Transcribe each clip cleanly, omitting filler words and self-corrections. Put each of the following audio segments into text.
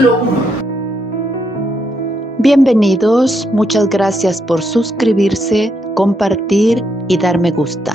capítulo 1. Bienvenidos, muchas gracias por suscribirse, compartir y dar me gusta.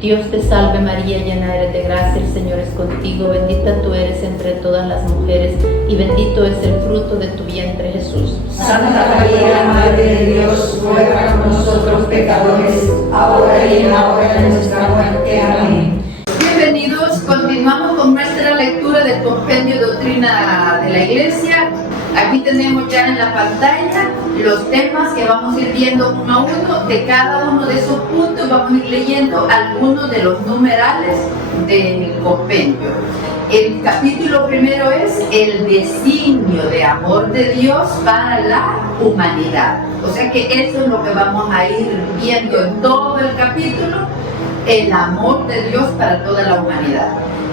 Dios te salve María, llena eres de gracia, el Señor es contigo, bendita tú eres entre todas las mujeres y bendito es el fruto de tu vientre Jesús. Santa María, Madre de Dios, ruega por nosotros pecadores, ahora y en la hora de nuestra muerte. Amén. Bienvenidos, continuamos con nuestra lectura del Compendio de Doctrina de la Iglesia. Aquí tenemos ya en la pantalla los temas que vamos a ir viendo uno a uno. De cada uno de esos puntos vamos a ir leyendo algunos de los numerales del compendio. El capítulo primero es el designio de amor de Dios para la humanidad. O sea que eso es lo que vamos a ir viendo en todo el capítulo, el amor de Dios para toda la humanidad.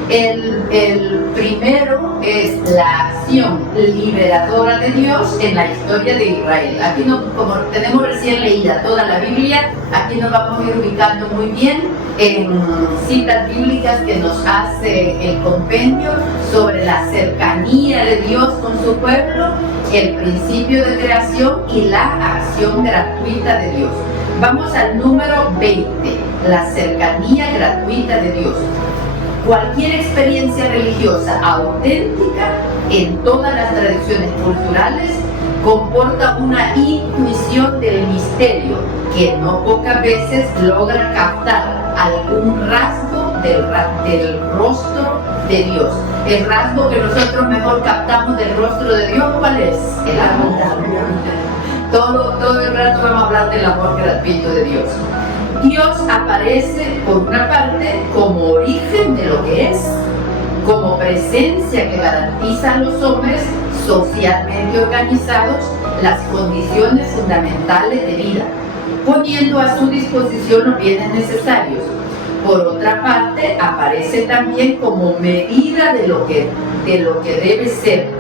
El primero es la acción liberadora de Dios en la historia de Israel. Aquí como tenemos recién leída toda la Biblia, aquí nos vamos a ir ubicando muy bien en citas bíblicas que nos hace el compendio sobre la cercanía de Dios con su pueblo, el principio de creación y la acción gratuita de Dios. Vamos al número 20, la cercanía gratuita de Dios. Cualquier experiencia religiosa auténtica en todas las tradiciones culturales comporta una intuición del misterio que no pocas veces logra captar algún rasgo del rostro de Dios. El rasgo que nosotros mejor captamos del rostro de Dios, ¿cuál es? El amor. Todo el rato vamos a hablar del amor gratuito de Dios. Dios aparece, por una parte, como origen de lo que es, como presencia que garantiza a los hombres socialmente organizados las condiciones fundamentales de vida, poniendo a su disposición los bienes necesarios. Por otra parte, aparece también como medida de lo que debe ser,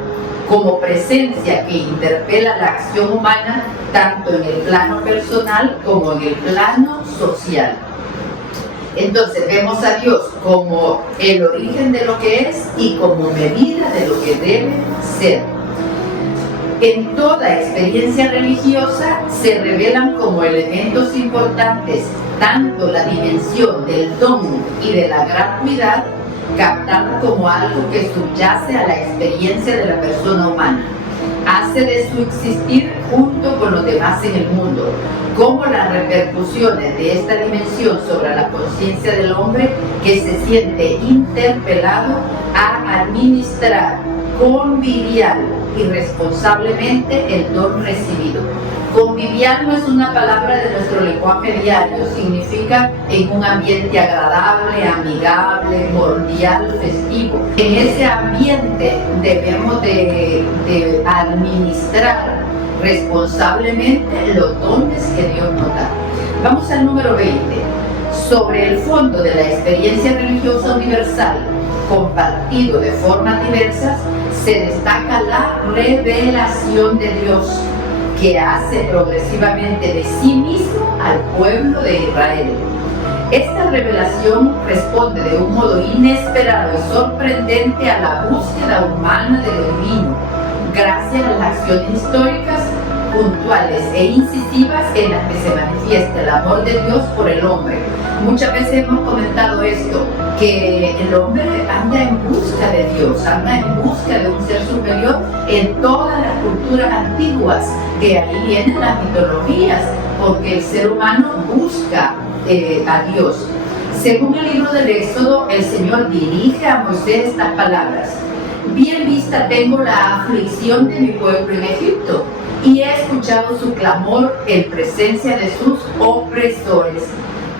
como presencia que interpela la acción humana tanto en el plano personal como en el plano social. Entonces vemos a Dios como el origen de lo que es y como medida de lo que debe ser. En toda experiencia religiosa se revelan como elementos importantes tanto la dimensión del don y de la gratuidad, captada como algo que subyace a la experiencia de la persona humana, hace de su existir junto con los demás en el mundo, como las repercusiones de esta dimensión sobre la conciencia del hombre que se siente interpelado a administrar convivial y responsablemente el don recibido. Convivial no es una palabra de nuestro lenguaje diario, significa en un ambiente agradable, amigable, cordial, festivo. En ese ambiente debemos de administrar responsablemente los dones que Dios nos da. Vamos al número 20. Sobre el fondo de la experiencia religiosa universal, compartido de formas diversas, se destaca la revelación de Dios, que hace progresivamente de sí mismo al pueblo de Israel. Esta revelación responde de un modo inesperado y sorprendente a la búsqueda humana de lo divino, gracias a las acciones históricas puntuales e incisivas en las que se manifiesta el amor de Dios por el hombre. Muchas veces hemos comentado esto, que el hombre anda en busca de Dios, anda en busca de un ser superior en todas las culturas antiguas. De ahí vienen las mitologías, porque el ser humano busca a Dios. Según el libro del Éxodo, el Señor dirige a Moisés estas palabras: bien vista tengo la aflicción de mi pueblo en Egipto, y he escuchado su clamor en presencia de sus opresores,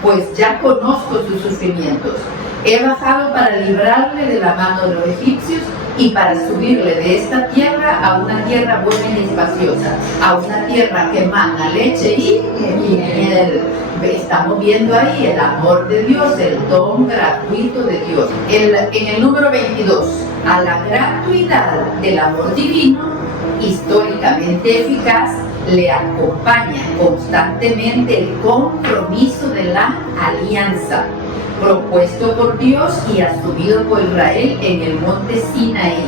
pues ya conozco sus sufrimientos. He bajado para librarle de la mano de los egipcios y para subirle de esta tierra a una tierra buena y espaciosa, a una tierra que emana leche y miel. Estamos viendo ahí el amor de Dios, el don gratuito de Dios. En el número 22, a la gratuidad del amor divino, históricamente eficaz, le acompaña constantemente el compromiso de la alianza propuesto por Dios y asumido por Israel en el monte Sinaí.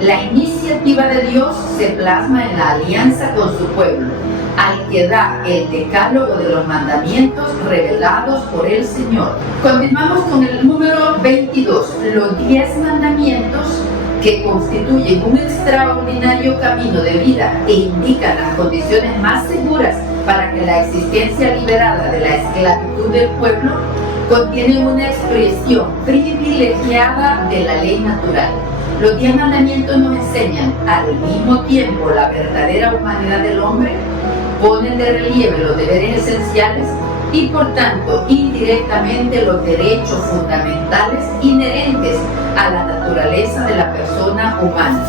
La iniciativa de Dios se plasma en la alianza con su pueblo, al que da el decálogo de los mandamientos revelados por el Señor. Continuamos con el número 22, los 10 mandamientos que constituyen un extraordinario camino de vida e indican las condiciones más seguras para que la existencia liberada de la esclavitud del pueblo, contienen una expresión privilegiada de la ley natural. Los 10 mandamientos nos enseñan al mismo tiempo la verdadera humanidad del hombre, ponen de relieve los deberes esenciales y por tanto indirectamente los derechos fundamentales inherentes a la naturaleza de la persona humana.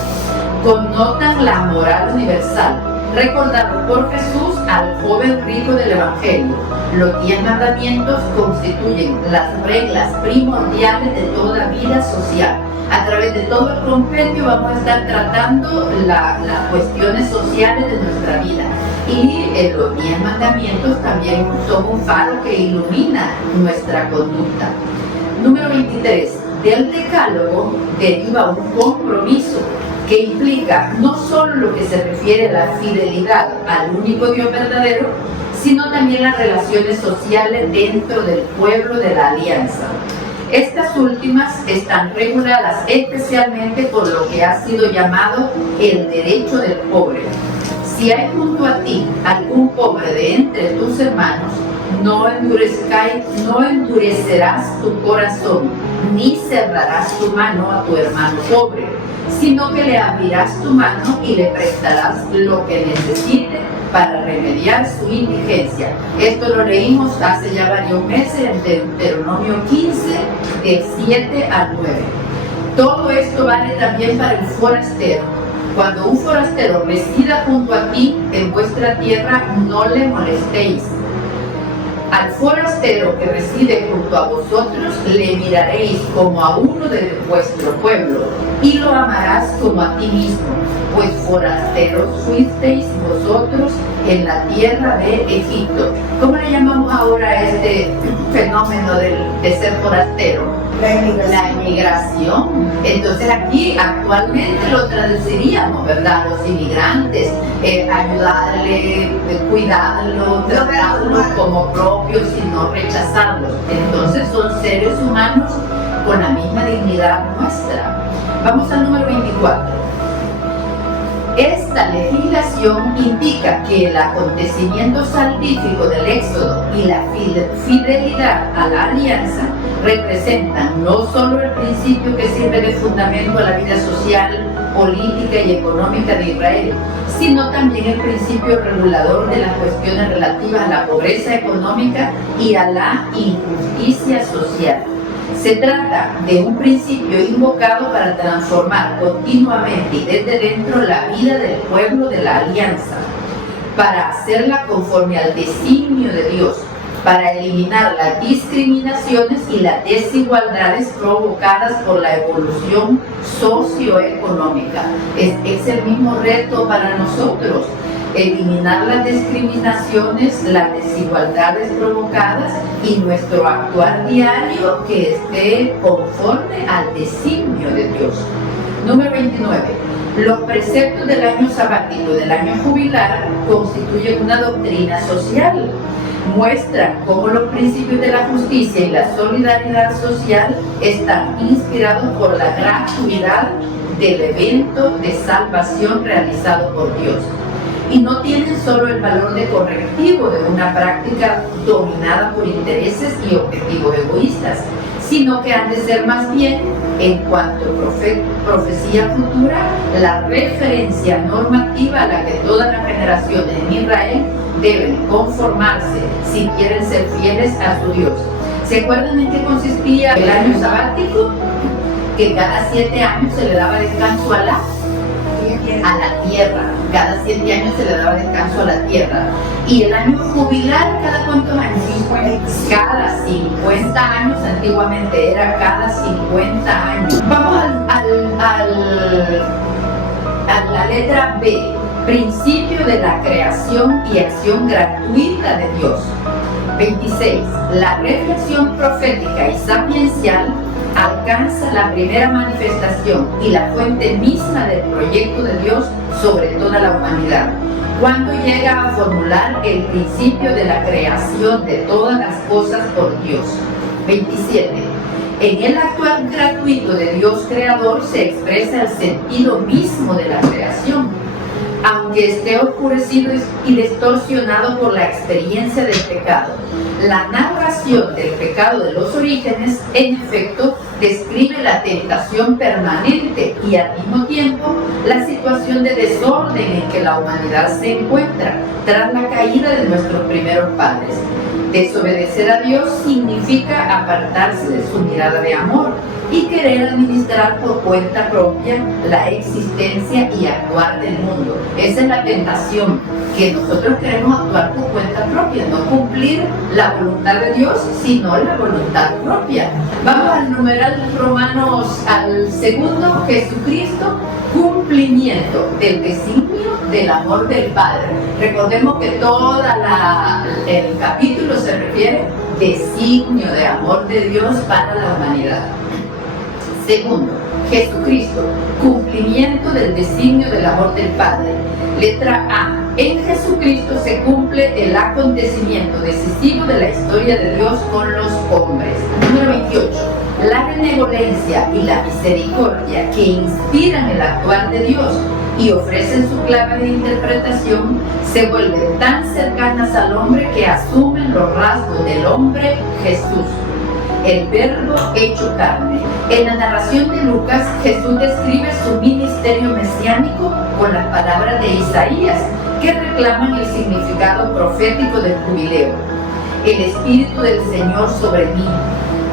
Connotan la moral universal, recordado por Jesús al joven rico del Evangelio. Los 10 mandamientos constituyen las reglas primordiales de toda vida social. A través de todo el compendio vamos a estar tratando las cuestiones sociales de nuestra vida. Y los 10 mandamientos también son un faro que ilumina nuestra conducta. Número 23. Del decálogo deriva un compromiso que implica no solo lo que se refiere a la fidelidad al único Dios verdadero, sino también las relaciones sociales dentro del pueblo de la alianza. Estas últimas están reguladas especialmente por lo que ha sido llamado el derecho del pobre. Si hay junto a ti algún pobre de entre tus hermanos, no endurecerás tu corazón, ni cerrarás tu mano a tu hermano pobre, sino que le abrirás tu mano y le prestarás lo que necesite para remediar su indigencia. Esto lo leímos hace ya varios meses en Deuteronomio 15, del 7 al 9. Todo esto vale también para el forastero. Cuando un forastero resida junto a ti en vuestra tierra, no le molestéis. Al forastero que reside junto a vosotros le miraréis como a uno de vuestro pueblo y lo amarás como a ti mismo, pues forasteros fuisteis vosotros en la tierra de Egipto. ¿Cómo le llamamos ahora a este fenómeno de ser forastero? La inmigración. Entonces aquí actualmente lo traduciríamos, ¿verdad? Los inmigrantes, ayudarle, cuidarlo, tratarlos como propios y no rechazarlos. Entonces son seres humanos con la misma dignidad nuestra. Vamos al número 24. Esta legislación indica que el acontecimiento salvífico del Éxodo y la fidelidad a la alianza representan no solo el principio que sirve de fundamento a la vida social, política y económica de Israel, sino también el principio regulador de las cuestiones relativas a la pobreza económica y a la injusticia social. Se trata de un principio invocado para transformar continuamente y desde dentro la vida del pueblo de la alianza, para hacerla conforme al designio de Dios, para eliminar las discriminaciones y las desigualdades provocadas por la evolución socioeconómica. Es el mismo reto para nosotros, eliminar las discriminaciones, las desigualdades provocadas y nuestro actuar diario que esté conforme al designio de Dios. Número 29. Los preceptos del año sabático y del año jubilar constituyen una doctrina social. Muestran cómo los principios de la justicia y la solidaridad social están inspirados por la gratuidad del evento de salvación realizado por Dios. Y no tienen solo el valor de correctivo de una práctica dominada por intereses y objetivos egoístas, sino que han de ser más bien, en cuanto a profecía futura, la referencia normativa a la que todas las generaciones en Israel deben conformarse si quieren ser fieles a su Dios. ¿Se acuerdan en qué consistía el año sabático? Que cada 7 años se le daba descanso a la tierra. Cada 7 años se le daba descanso a la tierra. Y el año jubilar, ¿cada cuántos años? 50. Cada 50 años, antiguamente era cada 50 años. Vamos a la letra B. principio de la creación y acción gratuita de Dios. 26. La reflexión profética y sapiencial alcanza la primera manifestación y la fuente misma del proyecto de Dios sobre toda la humanidad, cuando llega a formular el principio de la creación de todas las cosas por Dios. 27. En el actuar gratuito de Dios creador se expresa el sentido mismo de la creación, aunque esté oscurecido y distorsionado por la experiencia del pecado. La narración del pecado de los orígenes, en efecto, describe la tentación permanente y al mismo tiempo la situación de desorden en que la humanidad se encuentra tras la caída de nuestros primeros padres. Desobedecer a Dios significa apartarse de su mirada de amor y querer administrar por cuenta propia la existencia y actuar del mundo. Esa es la tentación, que nosotros queremos actuar por cuenta propia, no cumplir la voluntad de Dios, sino la voluntad propia. Vamos al numeral Romanos, al segundo, Jesucristo, cumplimiento del designio del amor del Padre. Recordemos que todo el capítulo se refiere designio de amor de Dios para la humanidad. Segundo, Jesucristo, cumplimiento del designio del amor del Padre. Letra A. En Jesucristo se cumple el acontecimiento decisivo de la historia de Dios con los hombres. Número 28. La benevolencia y la misericordia que inspiran el actuar de Dios y ofrecen su clave de interpretación se vuelven tan cercanas al hombre que asumen los rasgos del hombre Jesús, el verbo hecho carne. En la narración de Lucas, Jesús describe su ministerio mesiánico con las palabras de Isaías, que reclaman el significado profético del jubileo. El Espíritu del Señor sobre mí,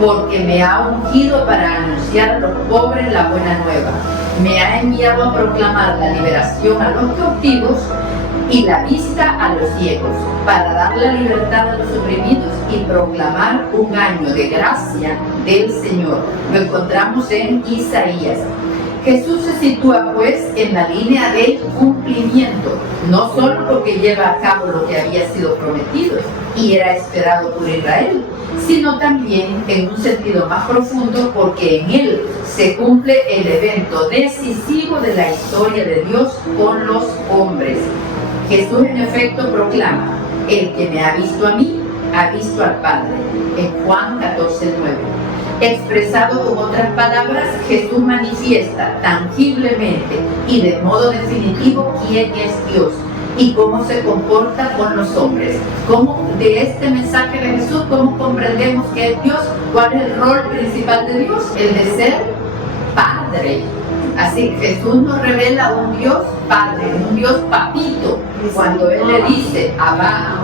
porque me ha ungido para anunciar a los pobres la buena nueva. Me ha enviado a proclamar la liberación a los cautivos y la vista a los ciegos, para dar la libertad a los oprimidos y proclamar un año de gracia del Señor. Lo encontramos en Isaías. Jesús se sitúa pues en la línea del cumplimiento, no solo porque lleva a cabo lo que había sido prometido y era esperado por Israel, sino también en un sentido más profundo porque en él se cumple el evento decisivo de la historia de Dios con los hombres. Jesús en efecto proclama: el que me ha visto a mí, ha visto al Padre, en Juan 14:9. Expresado con otras palabras, Jesús manifiesta tangiblemente y de modo definitivo quién es Dios y cómo se comporta con los hombres. ¿Cómo de este mensaje de Jesús, cómo comprendemos que es Dios? ¿Cuál es el rol principal de Dios? El de ser Padre. Así que Jesús nos revela un Dios Padre, un Dios papito, cuando Él le dice, Abba,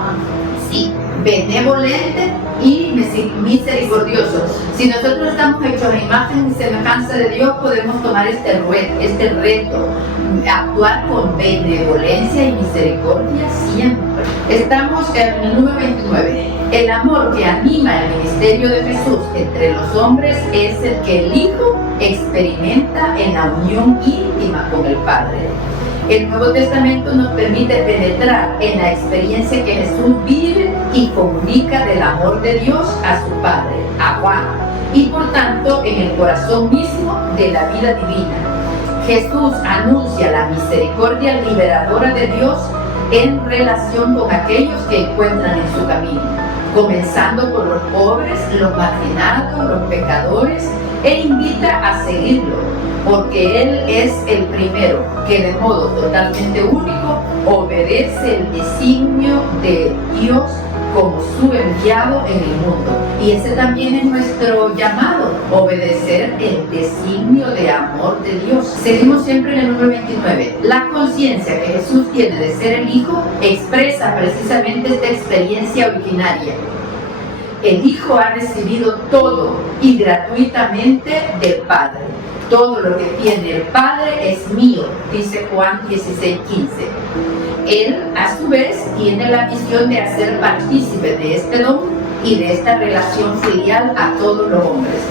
sí, benevolente y misericordioso. Si nosotros estamos hechos a imagen y semejanza de Dios, podemos tomar este reto, actuar con benevolencia y misericordia siempre. Estamos en el número 29. El amor que anima el ministerio de Jesús entre los hombres es el que el Hijo experimenta en la unión íntima con el Padre. El Nuevo Testamento nos permite penetrar en la experiencia que Jesús vive y comunica del amor de Dios a su Padre, a Juan, y por tanto en el corazón mismo de la vida divina. Jesús anuncia la misericordia liberadora de Dios en relación con aquellos que encuentran en su camino, comenzando por los pobres, los marginados, los pecadores, e invita a seguirlo, porque Él es el primero que de modo totalmente único obedece el designio de Dios como su enviado en el mundo. Y ese también es nuestro llamado, obedecer el designio de amor de Dios. Seguimos siempre en el número 29. La conciencia que Jesús tiene de ser el Hijo expresa precisamente esta experiencia originaria. El Hijo ha recibido todo y gratuitamente del Padre. Todo lo que tiene el Padre es mío, dice Juan 16:15. Él, a su vez, tiene la misión de hacer partícipe de este don y de esta relación filial a todos los hombres.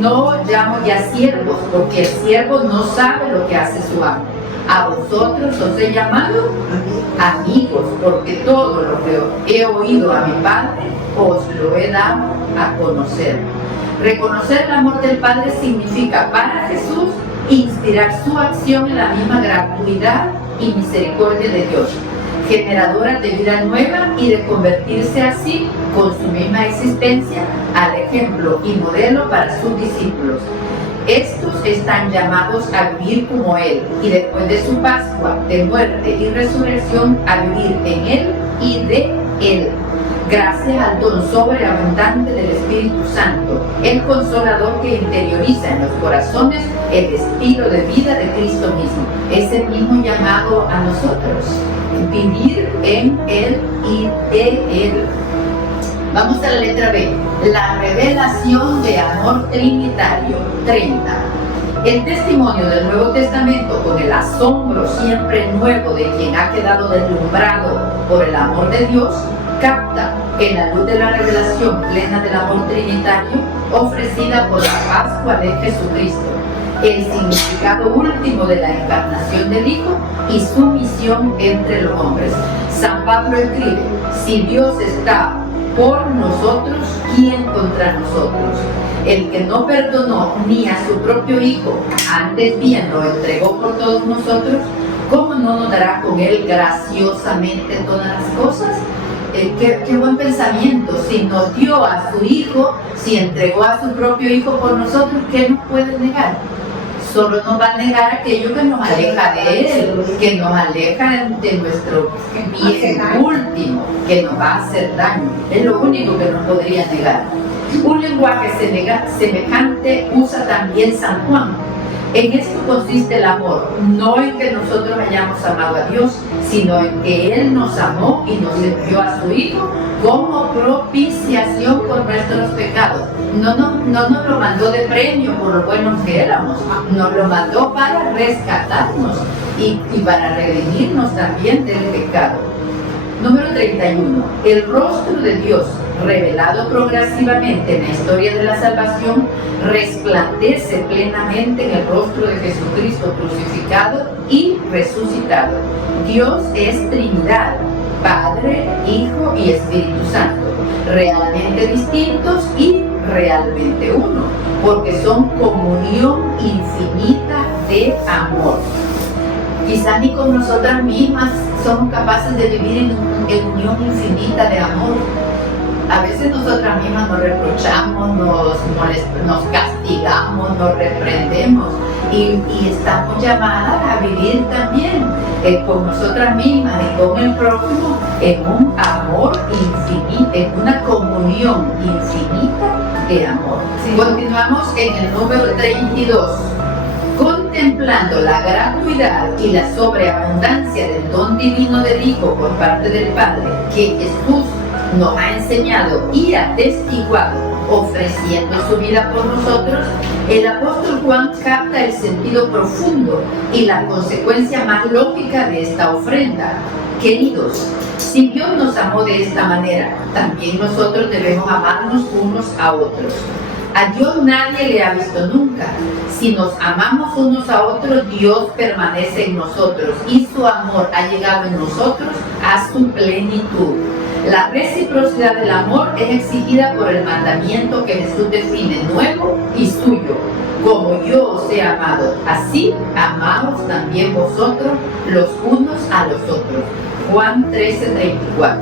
No llamo ya siervos, porque el siervo no sabe lo que hace su amo. A vosotros os he llamado amigos, porque todo lo que he oído a mi Padre os lo he dado a conocer. Reconocer el amor del Padre significa para Jesús inspirar su acción en la misma gratuidad y misericordia de Dios, generadora de vida nueva y de convertirse así con su misma existencia al ejemplo y modelo para sus discípulos. Estos están llamados a vivir como Él y después de su Pascua, de muerte y resurrección, a vivir en Él y de Él. Gracias al don sobreabundante del Espíritu Santo, el Consolador que interioriza en los corazones el estilo de vida de Cristo mismo. Es el mismo llamado a nosotros, vivir en Él y de Él. Vamos a la letra B, la revelación de amor trinitario, 30. El testimonio del Nuevo Testamento, con el asombro siempre nuevo de quien ha quedado deslumbrado por el amor de Dios, capta en la luz de la revelación plena del amor trinitario ofrecida por la Pascua de Jesucristo, el significado último de la encarnación del Hijo y su misión entre los hombres. San Pablo escribe: si Dios está por nosotros, ¿quién contra nosotros? El que no perdonó ni a su propio Hijo, antes bien lo entregó por todos nosotros, ¿cómo no nos dará con Él graciosamente todas las cosas? Qué buen pensamiento. Si nos dio a su Hijo, si entregó a su propio Hijo por nosotros, ¿qué nos puede negar? Solo nos va a negar aquello que nos aleja de Él, que nos aleja de nuestro bien último, que nos va a hacer daño. Es lo único que nos podría negar. Un lenguaje semejante usa también San Juan. En esto consiste el amor, no en que nosotros hayamos amado a Dios, sino en que Él nos amó y nos envió a su Hijo como propiciación por nuestros pecados. No nos lo mandó de premio por lo buenos que éramos, nos lo mandó para rescatarnos y para redimirnos también del pecado. Número 31. El rostro de Dios, revelado progresivamente en la historia de la salvación, resplandece plenamente en el rostro de Jesucristo crucificado y resucitado. Dios es Trinidad, Padre, Hijo y Espíritu Santo, realmente distintos y realmente uno, porque son comunión infinita de amor. Quizás ni con nosotras mismas somos capaces de vivir en unión infinita de amor. A veces nosotras mismas nos reprochamos, nos castigamos, nos reprendemos y estamos llamadas a vivir también con nosotras mismas y con el prójimo en un amor infinito, en una comunión infinita de amor. Sí. Continuamos en el número 32. Contemplando la gratuidad y la sobreabundancia del don divino del Hijo por parte del Padre, que Jesús nos ha enseñado y atestiguado, ofreciendo su vida por nosotros, el apóstol Juan capta el sentido profundo y la consecuencia más lógica de esta ofrenda. Queridos, si Dios nos amó de esta manera, también nosotros debemos amarnos unos a otros. A Dios nadie le ha visto nunca. Si nos amamos unos a otros, Dios permanece en nosotros y su amor ha llegado en nosotros a su plenitud. La reciprocidad del amor es exigida por el mandamiento que Jesús define nuevo y suyo. Como yo os he amado, así amaos también vosotros los unos a los otros. Juan 13:34.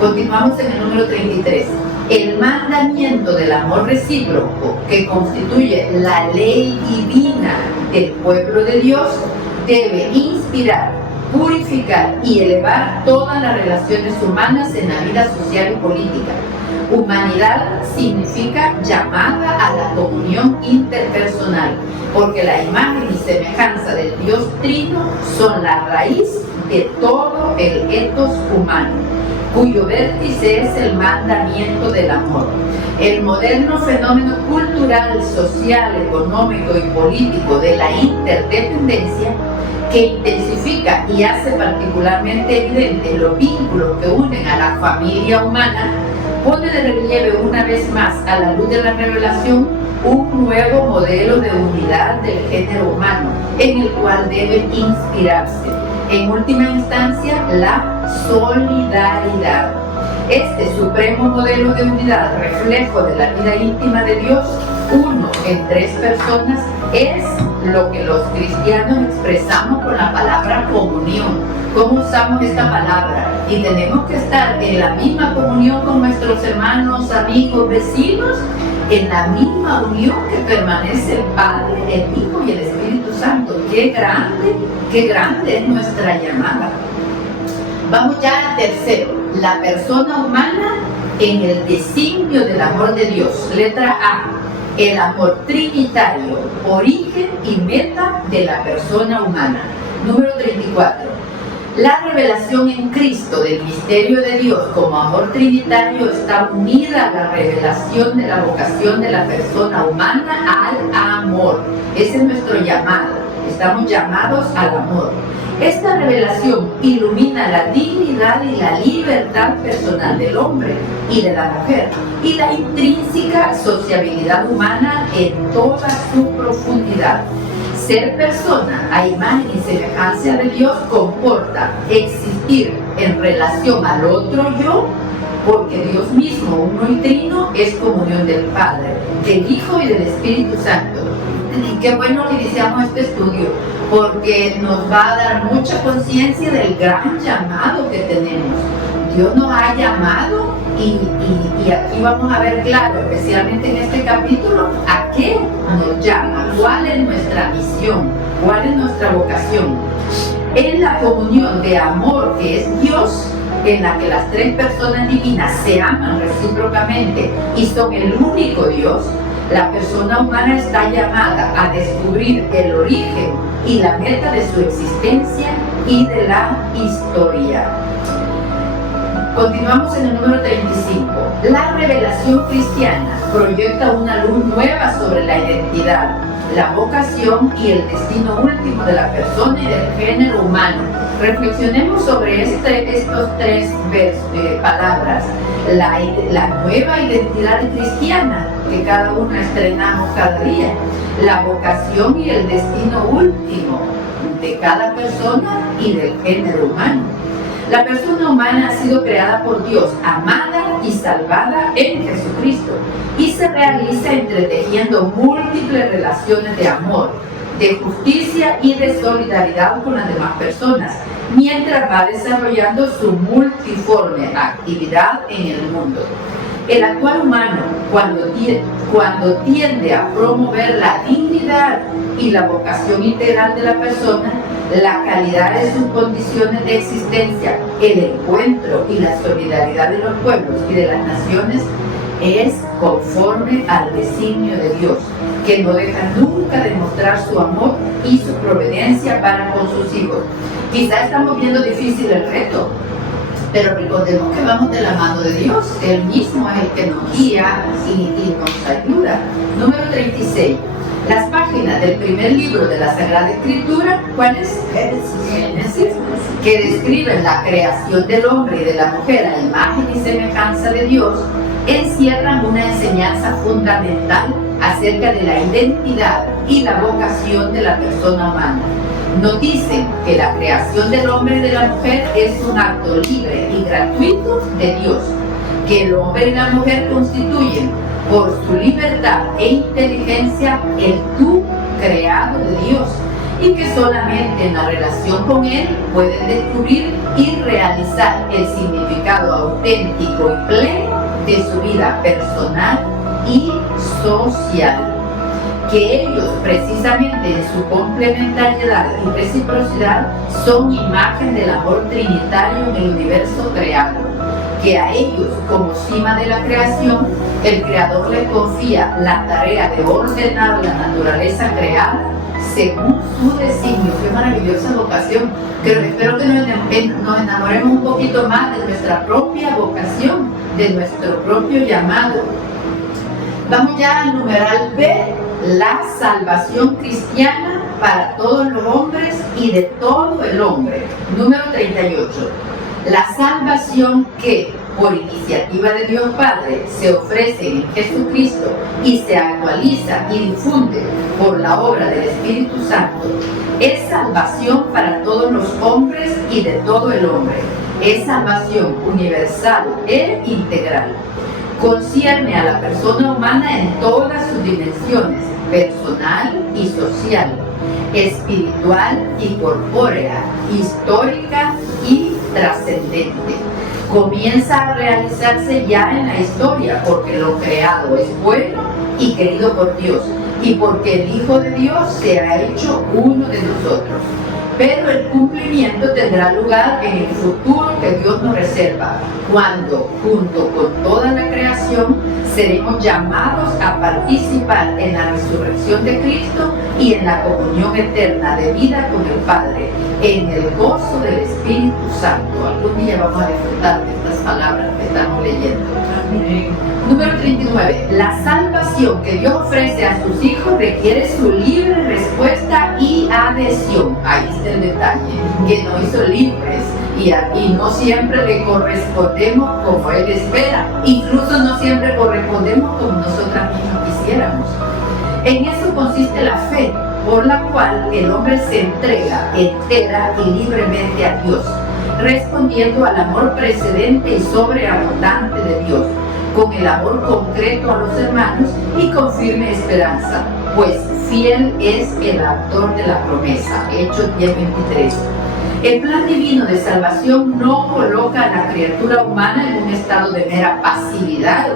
Continuamos en el número 33. El mandamiento del amor recíproco, que constituye la ley divina del pueblo de Dios, debe inspirar, purificar y elevar todas las relaciones humanas en la vida social y política. Humanidad significa llamada a la comunión interpersonal, porque la imagen y semejanza del Dios Trino son la raíz de todo el ethos humano, cuyo vértice es el mandamiento del amor. El moderno fenómeno cultural, social, económico y político de la interdependencia, que intensifica y hace particularmente evidente los vínculos que unen a la familia humana, pone de relieve una vez más a la luz de la revelación un nuevo modelo de unidad del género humano en el cual debe inspirarse. En última instancia, la solidaridad. Este supremo modelo de unidad, reflejo de la vida íntima de Dios, uno en tres personas, es lo que los cristianos expresamos con la palabra comunión. ¿Cómo usamos esta palabra? Y tenemos que estar en la misma comunión con nuestros hermanos, amigos, vecinos, en la misma unión que permanece el Padre, el Hijo y el Espíritu Santo. ¡Qué grande es nuestra llamada! Vamos ya al tercero, la persona humana en el designio del amor de Dios. Letra A, el amor trinitario, origen y meta de la persona humana. Número 34. La revelación en Cristo del misterio de Dios como amor trinitario está unida a la revelación de la vocación de la persona humana al amor. Ese es nuestro llamado. Estamos llamados al amor. Esta revelación ilumina la dignidad y la libertad personal del hombre y de la mujer y la intrínseca sociabilidad humana en toda su profundidad. Ser persona a imagen y semejanza de Dios comporta existir en relación al otro yo, porque Dios mismo, uno y trino, es comunión del Padre, del Hijo y del Espíritu Santo. Y qué bueno que iniciamos este estudio, porque nos va a dar mucha conciencia del gran llamado que tenemos. Dios nos ha llamado y aquí vamos a ver claro, especialmente en este capítulo, a qué nos llama, cuál es nuestra misión, cuál es nuestra vocación. En la comunión de amor que es Dios, en la que las tres personas divinas se aman recíprocamente y son el único Dios, la persona humana está llamada a descubrir el origen y la meta de su existencia y de la historia. Continuamos en el número 35. La revelación cristiana proyecta una luz nueva sobre la identidad, la vocación y el destino último de la persona y del género humano. Reflexionemos sobre estos tres palabras. La nueva identidad cristiana que cada uno estrenamos cada día, la vocación y el destino último de cada persona y del género humano. La persona humana ha sido creada por Dios, amada y salvada en Jesucristo, y se realiza entretejiendo múltiples relaciones de amor, de justicia y de solidaridad con las demás personas, mientras va desarrollando su multiforme actividad en el mundo. El actual humano, cuando tiende a promover la dignidad y la vocación integral de la persona, la calidad de sus condiciones de existencia, el encuentro y la solidaridad de los pueblos y de las naciones, es conforme al designio de Dios, que no deja nunca de mostrar su amor y su providencia para con sus hijos. Quizá estamos viendo difícil el reto, pero recordemos que vamos de la mano de Dios. Él mismo es el que nos guía y nos ayuda. Número 36. Las páginas del primer libro de la Sagrada Escritura, ¿cuál es? Génesis, que describen la creación del hombre y de la mujer a imagen y semejanza de Dios, encierran una enseñanza fundamental acerca de la identidad y la vocación de la persona humana. Nos dicen que la creación del hombre y de la mujer es un acto libre y gratuito de Dios, que el hombre y la mujer constituyen por su libertad e inteligencia el tú creado de Dios, y que solamente en la relación con Él pueden descubrir y realizar el significado auténtico y pleno de su vida personal y social. Que ellos, precisamente en su complementariedad y reciprocidad, son imagen del amor trinitario en el universo creado. Que a ellos, como cima de la creación, el Creador les confía la tarea de ordenar la naturaleza creada según su designio. ¡Qué maravillosa vocación! Espero que nos enamoremos un poquito más de nuestra propia vocación, de nuestro propio llamado. Vamos ya al numeral B, la salvación cristiana para todos los hombres y de todo el hombre. Número 38. La salvación que, por iniciativa de Dios Padre, se ofrecen en Jesucristo y se actualiza y difunde por la obra del Espíritu Santo, es salvación para todos los hombres y de todo el hombre. Es salvación universal e integral. Concierne a la persona humana en todas sus dimensiones, personal y social, espiritual y corpórea, histórica y trascendente. Comienza a realizarse ya en la historia porque lo creado es bueno y querido por Dios y porque el Hijo de Dios se ha hecho uno de nosotros. Pero el cumplimiento tendrá lugar en el futuro que Dios nos reserva, cuando, junto con toda la creación, seremos llamados a participar en la resurrección de Cristo y en la comunión eterna de vida con el Padre, en el gozo del Espíritu Santo. Algún día vamos a disfrutar de estas palabras que estamos leyendo. Número 39. La salvación que Dios ofrece a sus hijos requiere su libre respuesta y adhesión. Ahí está el detalle, que nos hizo libres y no siempre le correspondemos como Él espera. Incluso no siempre correspondemos como nosotras mismas quisiéramos. En eso consiste la fe, por la cual el hombre se entrega entera y libremente a Dios, respondiendo al amor precedente y sobreabundante de Dios, con el amor concreto a los hermanos y con firme esperanza, pues fiel es el autor de la promesa. Hechos 10:23. El plan divino de salvación no coloca a la criatura humana en un estado de mera pasividad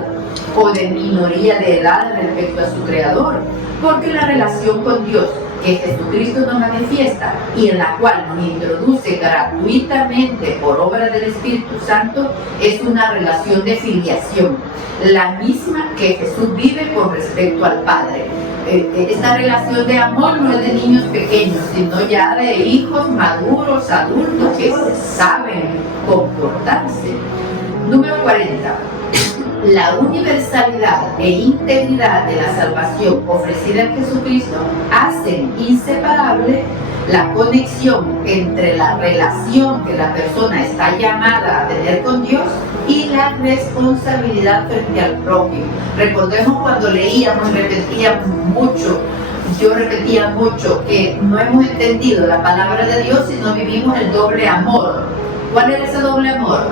o de minoría de edad respecto a su Creador, porque la relación con Dios que Jesucristo nos manifiesta y en la cual nos introduce gratuitamente por obra del Espíritu Santo es una relación de filiación, la misma que Jesús vive con respecto al Padre. Esta relación de amor no es de niños pequeños, sino ya de hijos maduros, adultos que saben comportarse. Número 40. La universalidad e integridad de la salvación ofrecida en Jesucristo hacen inseparable la conexión entre la relación que la persona está llamada a tener con Dios y la responsabilidad frente al prójimo. Recordemos cuando leíamos y repetíamos mucho, yo repetía mucho que no hemos entendido la palabra de Dios si no vivimos el doble amor. ¿Cuál es ese doble amor?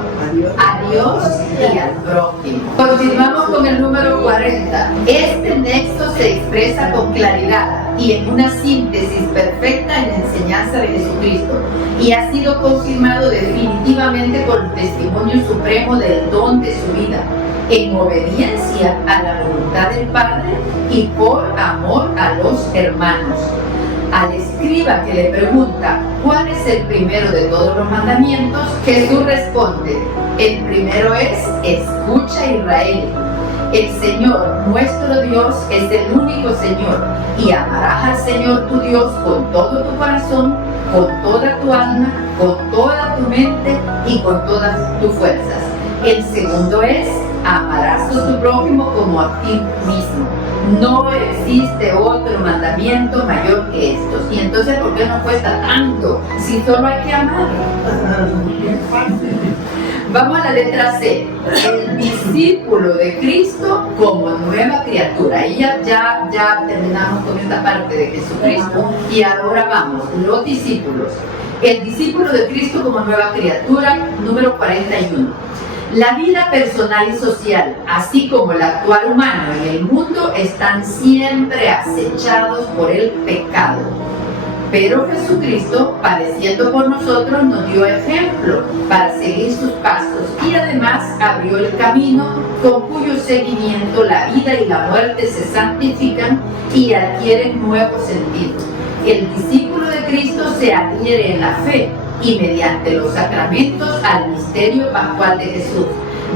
A Dios y al prójimo. Continuamos con el número 40. Este nexo se expresa con claridad y en una síntesis perfecta en la enseñanza de Jesucristo y ha sido confirmado definitivamente por el testimonio supremo del don de su vida, en obediencia a la voluntad del Padre y por amor a los hermanos. Al escriba que le pregunta ¿cuál es el primero de todos los mandamientos?, Jesús responde: el primero es: escucha, Israel, el Señor nuestro Dios es el único Señor, y amarás al Señor tu Dios con todo tu corazón, con toda tu alma, con toda tu mente y con todas tus fuerzas. El segundo es: amarás a tu prójimo como a ti mismo. No existe otro mandamiento mayor que estos. Y entonces, ¿por qué nos cuesta tanto si solo hay que amar? Vamos a la letra C. El discípulo de Cristo como nueva criatura. Y ya terminamos con esta parte de Jesucristo. Y ahora vamos, los discípulos. El discípulo de Cristo como nueva criatura, número 41. La vida personal y social, así como el actual humano en el mundo, están siempre acechados por el pecado. Pero Jesucristo, padeciendo por nosotros, nos dio ejemplo para seguir sus pasos y además abrió el camino con cuyo seguimiento la vida y la muerte se santifican y adquieren nuevo sentido. El discípulo de Cristo se adhiere en la fe y mediante los sacramentos al misterio pascual de Jesús,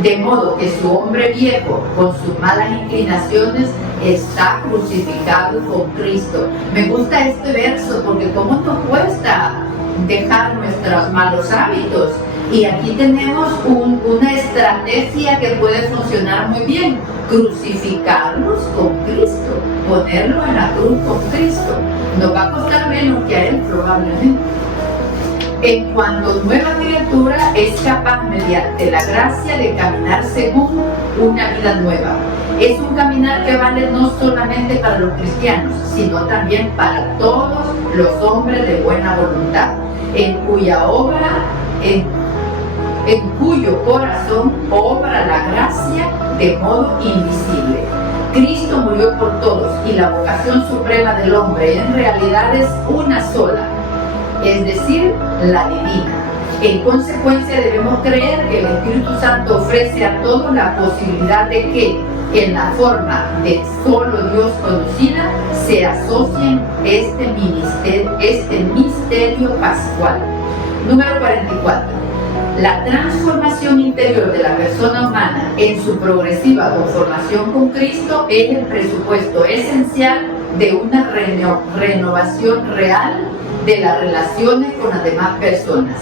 de modo que su hombre viejo, con sus malas inclinaciones, está crucificado con Cristo. Me gusta este verso porque cómo nos cuesta dejar nuestros malos hábitos. Y aquí tenemos una estrategia que puede funcionar muy bien: crucificarnos con Cristo, ponerlo en la cruz con Cristo. Nos va a costar menos que a Él probablemente. En cuanto nueva criatura, es capaz mediante la gracia de caminar según una vida nueva. Es un caminar que vale no solamente para los cristianos, sino también para todos los hombres de buena voluntad, en cuyo corazón obra la gracia de modo invisible. Cristo murió por todos y la vocación suprema del hombre en realidad es una sola, es decir, la divina. En consecuencia, debemos creer que el Espíritu Santo ofrece a todos la posibilidad de que, en la forma de solo Dios conocida, se asocien este misterio pascual. Número 44. La transformación interior de la persona humana en su progresiva conformación con Cristo es el presupuesto esencial de una renovación real de las relaciones con las demás personas.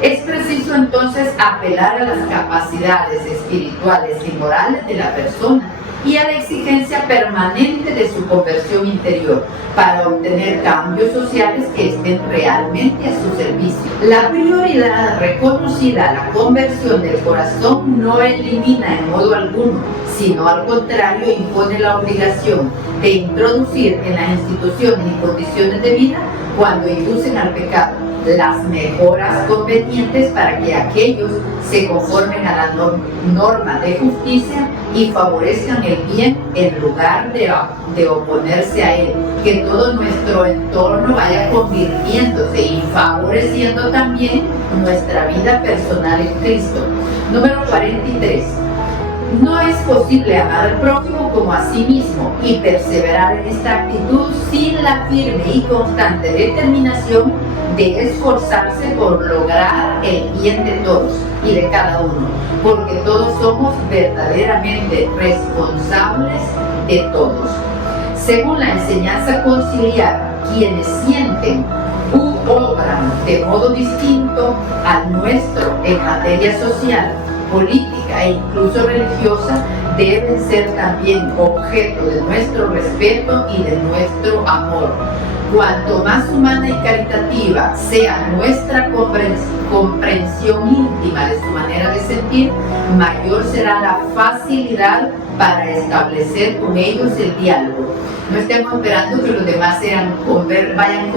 Es preciso entonces apelar a las capacidades espirituales y morales de la persona y a la exigencia permanente de su conversión interior para obtener cambios sociales que estén realmente a su servicio. La prioridad reconocida a la conversión del corazón no elimina en modo alguno, sino al contrario impone la obligación de introducir en las instituciones y condiciones de vida, cuando inducen al pecado, las mejoras convenientes para que aquellos se conformen a la norma de justicia y favorezcan el bien en lugar de oponerse a él. Que todo nuestro entorno vaya convirtiéndose y favoreciendo también nuestra vida personal en Cristo. Número 43. No es posible amar al prójimo como a sí mismo y perseverar en esta actitud sin la firme y constante determinación de esforzarse por lograr el bien de todos y de cada uno, porque todos somos verdaderamente responsables de todos. Según la enseñanza conciliar, quienes sienten u obran de modo distinto al nuestro en materia social, política e incluso religiosa, deben ser también objeto de nuestro respeto y de nuestro amor. Cuanto más humana y caritativa sea nuestra comprensión íntima de su manera de sentir, mayor será la facilidad para establecer con ellos el diálogo. No estemos esperando que los demás vayan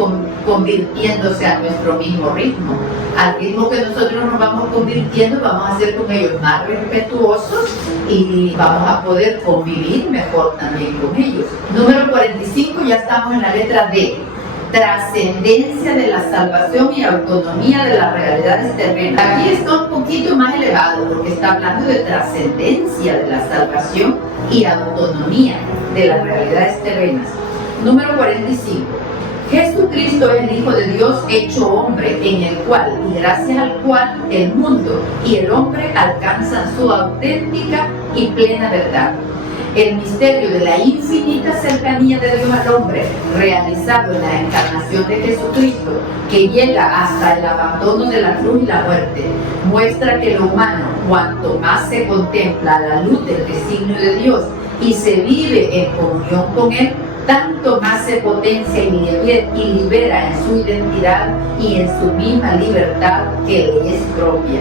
convirtiéndose a nuestro mismo ritmo. Al ritmo que nosotros nos vamos convirtiendo, vamos a ser con ellos más respetuosos y vamos a poder convivir mejor también con ellos. Número 45, ya estamos en la letra D. Trascendencia de la salvación y autonomía de las realidades terrenas. Aquí está un poquito más elevado porque está hablando de trascendencia de la salvación y autonomía de las realidades terrenas. Número 45. Jesucristo es el Hijo de Dios hecho hombre, en el cual y gracias al cual el mundo y el hombre alcanzan su auténtica y plena verdad. El misterio de la infinita cercanía de Dios al hombre, realizado en la encarnación de Jesucristo, que llega hasta el abandono de la cruz y la muerte, muestra que lo humano, cuanto más se contempla a la luz del designio de Dios y se vive en comunión con Él, tanto más se potencia y libera en su identidad y en su misma libertad que le es propia.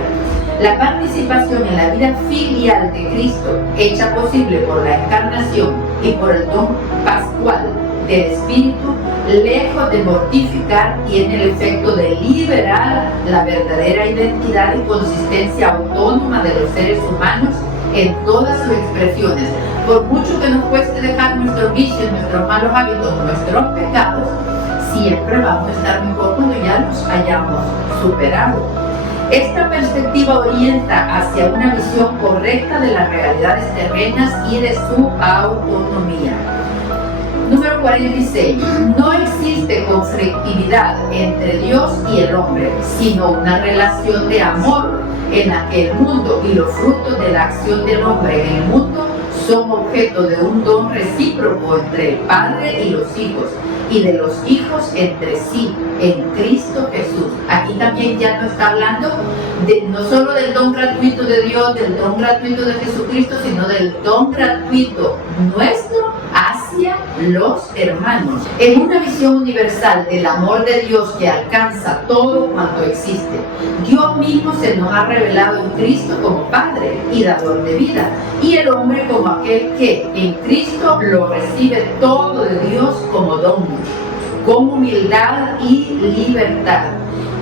La participación en la vida filial de Cristo, hecha posible por la encarnación y por el don pascual del Espíritu, lejos de mortificar, tiene el efecto de liberar la verdadera identidad y consistencia autónoma de los seres humanos en todas sus expresiones. Por mucho que nos cueste dejar nuestros vicios, nuestros malos hábitos, nuestros pecados, siempre vamos a estar mejor cuando ya los hayamos superado. Esta perspectiva orienta hacia una visión correcta de las realidades terrenas y de su autonomía. Número 46. No existe conflictividad entre Dios y el hombre, sino una relación de amor en la que el mundo y los frutos de la acción del hombre en el mundo son objeto de un don recíproco entre el Padre y los hijos, y de los hijos entre sí en Cristo Jesús. Aquí también ya no está hablando no solo del don gratuito de Dios, del don gratuito de Jesucristo, sino del don gratuito nuestro hacia los hermanos. En una visión universal del amor de Dios que alcanza todo cuanto existe, Dios mismo se nos ha revelado en Cristo como Padre y dador de vida, y el hombre como aquel que en Cristo lo recibe todo de Dios como don, con humildad y libertad,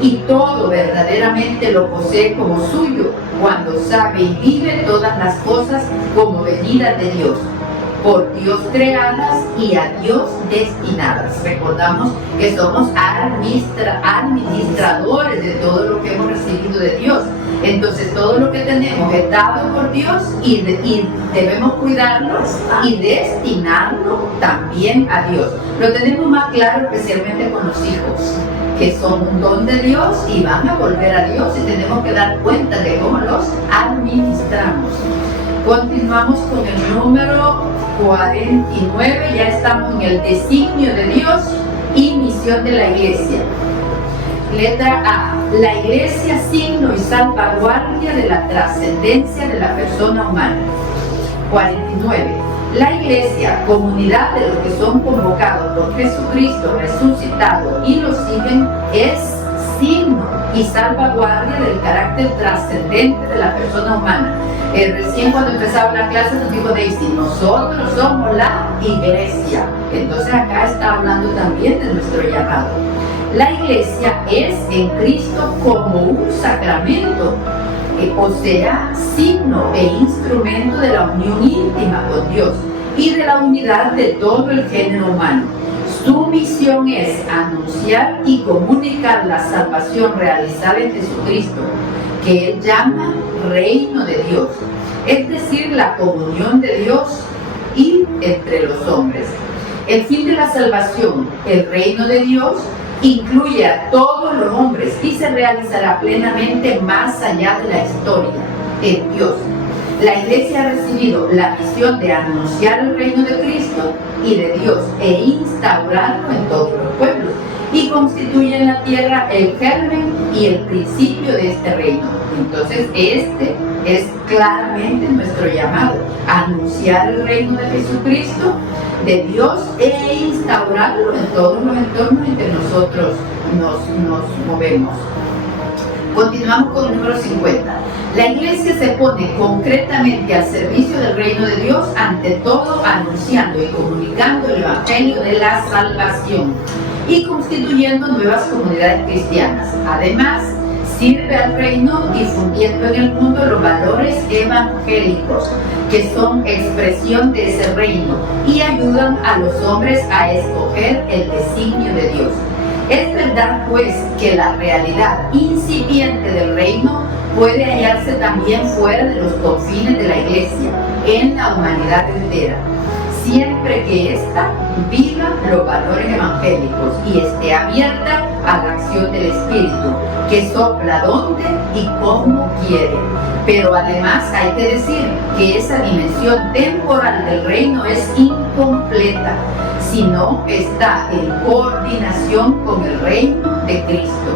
y todo verdaderamente lo posee como suyo cuando sabe y vive todas las cosas como venidas de Dios, por Dios creadas y a Dios destinadas. Recordamos que somos administradores de todo lo que hemos recibido de Dios. Entonces todo lo que tenemos es dado por Dios y debemos cuidarlo y destinarlo también a Dios. Lo tenemos más claro especialmente con los hijos, que son un don de Dios y van a volver a Dios, y tenemos que dar cuenta de cómo los administramos. Continuamos con el número 49, ya estamos en el designio de Dios y misión de la iglesia. Letra A. La iglesia, signo y salvaguardia de la trascendencia de la persona humana. 49. La iglesia, comunidad de los que son convocados por Jesucristo resucitado y lo siguen, es signo y salvaguardia del carácter trascendente de la persona humana. Recién cuando empezaba la clase nos dijo Daisy, nosotros somos la iglesia. Entonces acá está hablando también de nuestro llamado. La iglesia es en Cristo como un sacramento, o sea, signo e instrumento de la unión íntima con Dios y de la unidad de todo el género humano. Su misión es anunciar y comunicar la salvación realizada en Jesucristo, que Él llama reino de Dios, es decir, la comunión de Dios y entre los hombres. El fin de la salvación, el reino de Dios, incluye a todos los hombres y se realizará plenamente más allá de la historia, en Dios. La iglesia ha recibido la misión de anunciar el reino de Cristo y de Dios e instaurarlo en todos los pueblos, y constituye en la tierra el germen y el principio de este reino. Entonces este es claramente nuestro llamado, anunciar el reino de Jesucristo, de Dios, e instaurarlo en todos los entornos en que nosotros nos movemos. Continuamos con el número 50. La iglesia se pone concretamente al servicio del reino de Dios, ante todo anunciando y comunicando el evangelio de la salvación y constituyendo nuevas comunidades cristianas. Además, sirve al reino difundiendo en el mundo los valores evangélicos, que son expresión de ese reino y ayudan a los hombres a escoger el designio de Dios. Es verdad, pues, que la realidad incipiente del reino puede hallarse también fuera de los confines de la iglesia, en la humanidad entera, siempre que ésta viva los valores evangélicos y esté abierta a la acción del Espíritu, que sopla donde y como quiere. Pero además hay que decir que esa dimensión temporal del reino es incompleta si no está en coordinación con el reino de Cristo,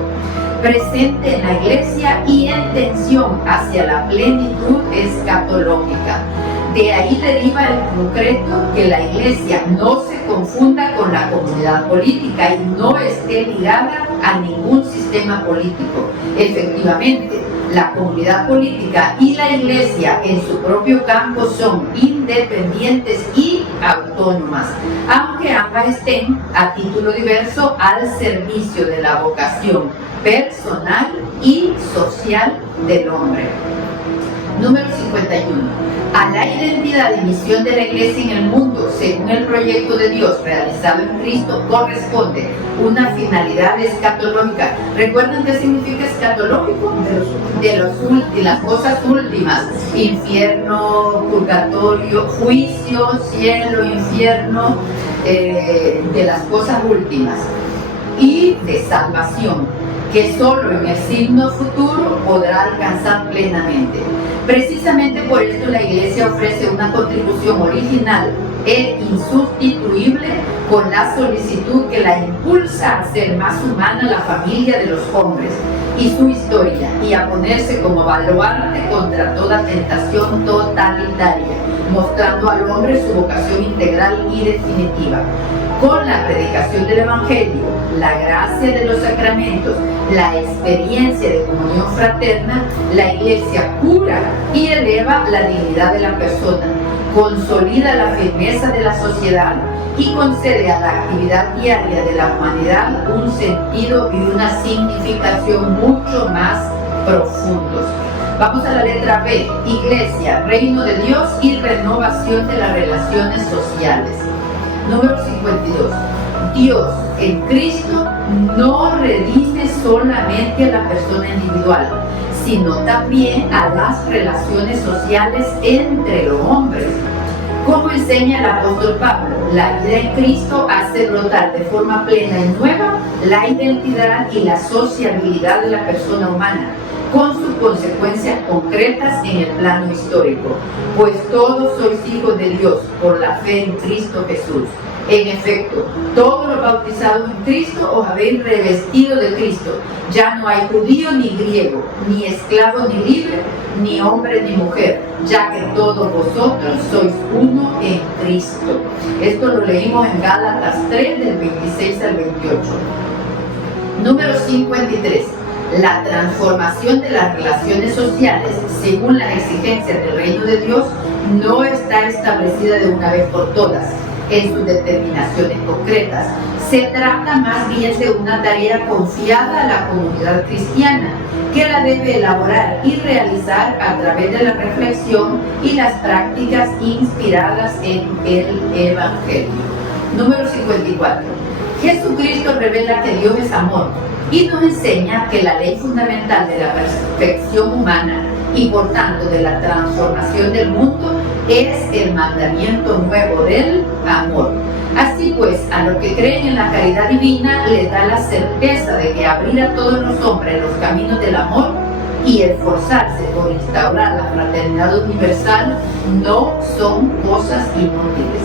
presente en la iglesia y en tensión hacia la plenitud escatológica. De ahí deriva el concreto que la iglesia no se confunda con la comunidad política y no esté ligada a ningún sistema político. Efectivamente, la comunidad política y la iglesia en su propio campo son independientes y autónomas, aunque ambas estén a título diverso al servicio de la vocación personal y social del hombre. Número 51. A la identidad y misión de la iglesia en el mundo, según el proyecto de Dios realizado en Cristo, corresponde una finalidad escatológica. ¿Recuerdan qué significa escatológico? De las cosas últimas: infierno, purgatorio, juicio, cielo, infierno, de las cosas últimas, y de salvación, que solo en el signo futuro podrá alcanzar plenamente. Precisamente por esto la iglesia ofrece una contribución original e insustituible con la solicitud que la impulsa a ser más humana la familia de los hombres y su historia, y a ponerse como baluarte contra toda tentación totalitaria, mostrando al hombre su vocación integral y definitiva. Con la predicación del Evangelio, la gracia de los sacramentos, la experiencia de comunión fraterna, la Iglesia cura y eleva la dignidad de la persona, consolida la firmeza de la sociedad y concede a la actividad diaria de la humanidad un sentido y una significación mucho más profundos. Vamos a la letra B: Iglesia, reino de Dios y renovación de las relaciones sociales. Número 52. Dios en Cristo no redime solamente a la persona individual, sino también a las relaciones sociales entre los hombres. Como enseña el apóstol Pablo, la vida en Cristo hace brotar de forma plena y nueva la identidad y la sociabilidad de la persona humana, con sus consecuencias concretas en el plano histórico, pues todos sois hijos de Dios por la fe en Cristo Jesús. En efecto, todos los bautizados en Cristo os habéis revestido de Cristo. Ya no hay judío ni griego, ni esclavo ni libre, ni hombre ni mujer, ya que todos vosotros sois uno en Cristo. Esto lo leímos en Gálatas 3, del 26 al 28. Número 53. La transformación de las relaciones sociales, según las exigencias del reino de Dios, no está establecida de una vez por todas en sus determinaciones concretas. Se trata más bien de una tarea confiada a la comunidad cristiana, que la debe elaborar y realizar a través de la reflexión y las prácticas inspiradas en el Evangelio. Número 54. Jesucristo revela que Dios es amor y nos enseña que la ley fundamental de la perfección humana y por tanto de la transformación del mundo es el mandamiento nuevo del amor. Así pues, a los que creen en la caridad divina les da la certeza de que abrir a todos los hombres los caminos del amor y esforzarse por instaurar la fraternidad universal no son cosas inútiles.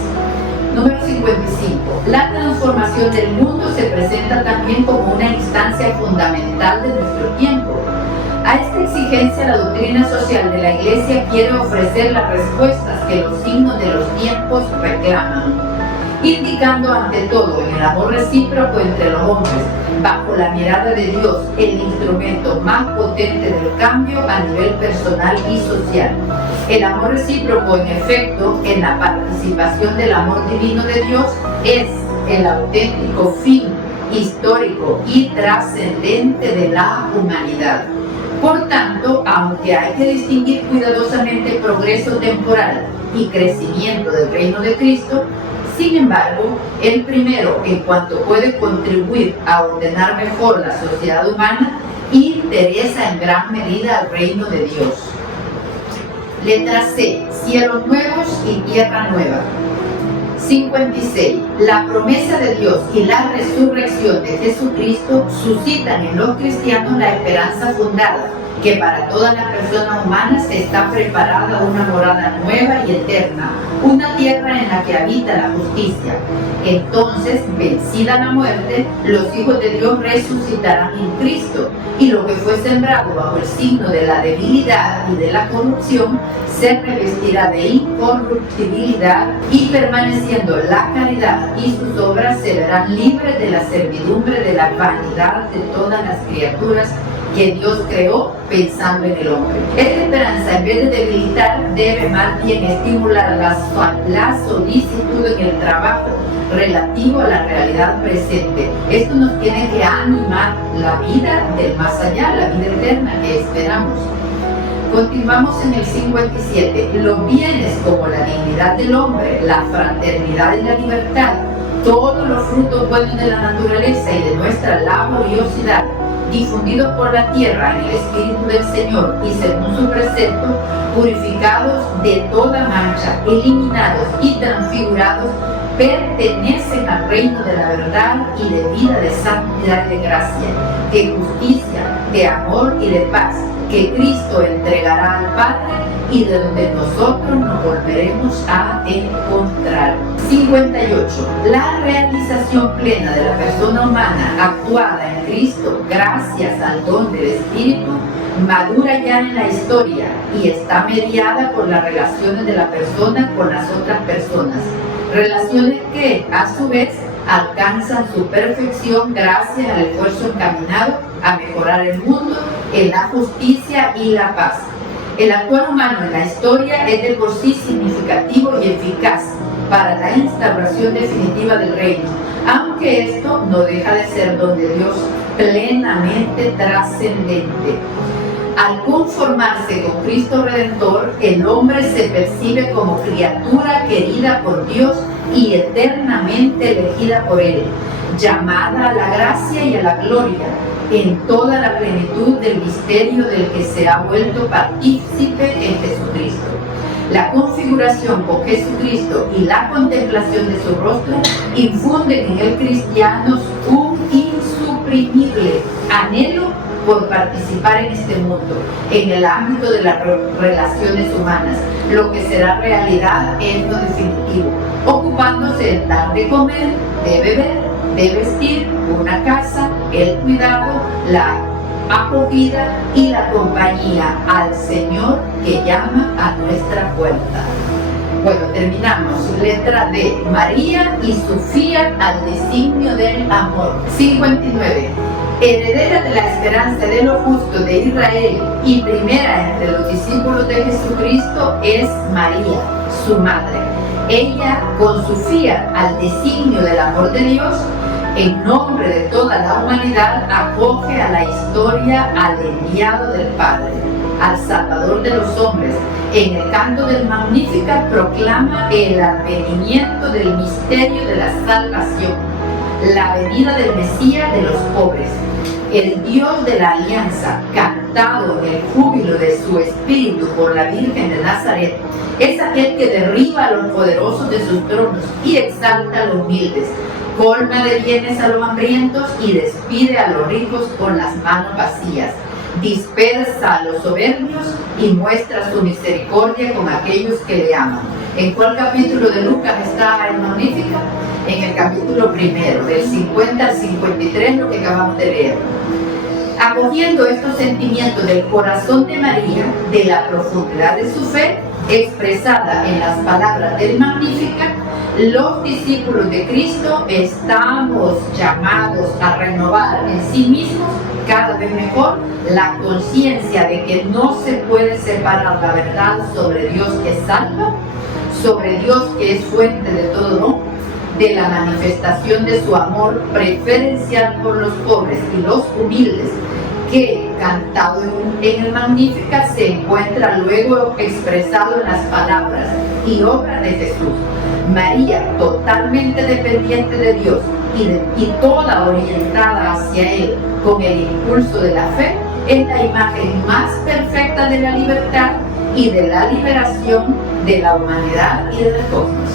Número 55. La transformación del mundo se presenta también como una instancia fundamental de nuestro tiempo. A esta exigencia, la doctrina social de la Iglesia quiere ofrecer las respuestas que los signos de los tiempos reclaman, indicando ante todo en el amor recíproco entre los hombres, bajo la mirada de Dios, el instrumento más potente del cambio a nivel personal y social. El amor recíproco, en efecto, en la participación del amor divino de Dios, es el auténtico fin histórico y trascendente de la humanidad. Por tanto, aunque hay que distinguir cuidadosamente progreso temporal y crecimiento del reino de Cristo, sin embargo, el primero, en cuanto puede contribuir a ordenar mejor la sociedad humana, interesa en gran medida al reino de Dios. Letra C. Cielos nuevos y tierra nueva. 56. La promesa de Dios y la resurrección de Jesucristo suscitan en los cristianos la esperanza fundada que para toda la persona humana se está preparada una morada nueva y eterna, una tierra en la que habita la justicia. Entonces, vencida la muerte, los hijos de Dios resucitarán en Cristo, y lo que fue sembrado bajo el signo de la debilidad y de la corrupción se revestirá de incorruptibilidad, y permaneciendo la caridad y sus obras se verán libres de la servidumbre de la vanidad de todas las criaturas que Dios creó pensando en el hombre. Esta esperanza, en vez de debilitar, debe más bien estimular la solicitud en el trabajo relativo a la realidad presente. Esto nos tiene que animar la vida del más allá, la vida eterna que esperamos. Continuamos en el 57. Los bienes como la dignidad del hombre, la fraternidad y la libertad, todos los frutos buenos de la naturaleza y de nuestra laboriosidad, difundidos por la tierra en el Espíritu del Señor y según su precepto, purificados de toda mancha, eliminados y transfigurados, pertenecen al reino de la verdad y de vida, de santidad y de gracia, de justicia, de amor y de paz, que Cristo entregará al Padre y de donde nosotros nos volveremos a encontrar. 58. La realización plena de la persona humana actuada en Cristo gracias al don del Espíritu madura ya en la historia y está mediada por las relaciones de la persona con las otras personas. Relaciones que, a su vez, alcanzan su perfección gracias al esfuerzo encaminado a mejorar el mundo en la justicia y la paz. El actuar humano en la historia es de por sí significativo y eficaz para la instauración definitiva del reino, aunque esto no deja de ser don de Dios plenamente trascendente. Al conformarse con Cristo Redentor, el hombre se percibe como criatura querida por Dios y eternamente elegida por Él, llamada a la gracia y a la gloria en toda la plenitud del misterio del que se ha vuelto partícipe en Jesucristo. La configuración con Jesucristo y la contemplación de su rostro infunden en el cristiano un insuprimible anhelo por participar en este mundo, en el ámbito de las relaciones humanas, lo que será realidad en lo definitivo, ocupándose en dar de comer, de beber, de vestir, una casa, el cuidado, la acogida y la compañía al Señor que llama a nuestra puerta. Bueno, terminamos. Letra D. María y su fiat al designio del amor. 59. Heredera de la esperanza de lo justo de Israel y primera entre los discípulos de Jesucristo es María, su madre. Ella, con su fiat al designio del amor de Dios, en nombre de toda la humanidad, acoge a la historia al enviado del Padre, al Salvador de los hombres. En el canto del Magnificat proclama el advenimiento del misterio de la salvación, la venida del Mesías de los pobres. El Dios de la alianza, cantado en el júbilo de su espíritu por la Virgen de Nazaret, es aquel que derriba a los poderosos de sus tronos y exalta a los humildes, colma de bienes a los hambrientos y despide a los ricos con las manos vacías, dispersa a los soberbios y muestra su misericordia con aquellos que le aman. ¿En cuál capítulo de Lucas está el Magníficat? En el capítulo primero, del 50 al 53, lo que acabamos de leer. Acogiendo estos sentimientos del corazón de María, de la profundidad de su fe, expresada en las palabras del Magnificat, los discípulos de Cristo estamos llamados a renovar en sí mismos cada vez mejor la conciencia de que no se puede separar la verdad sobre Dios que salva, sobre Dios que es fuente de todo don, de la manifestación de su amor preferencial por los pobres y los humildes, que, cantado en el Magnificat, se encuentra luego expresado en las palabras y obras de Jesús. María, totalmente dependiente de Dios y toda orientada hacia Él con el impulso de la fe, es la imagen más perfecta de la libertad y de la liberación de la humanidad y del cosmos.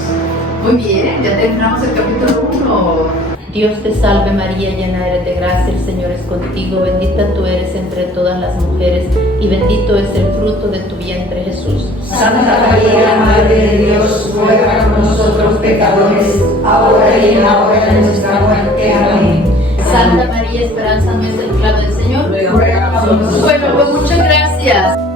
Muy bien, ya terminamos el capítulo 1. Dios te salve María, llena eres de gracia, el Señor es contigo, bendita tú eres entre todas las mujeres y bendito es el fruto de tu vientre Jesús. Santa María, Madre de Dios, ruega por nosotros pecadores, ahora y en la hora de nuestra muerte. Amén. Santa María, esperanza nuestra, clave del Señor, ruega por nosotros. Bueno, pues muchas gracias.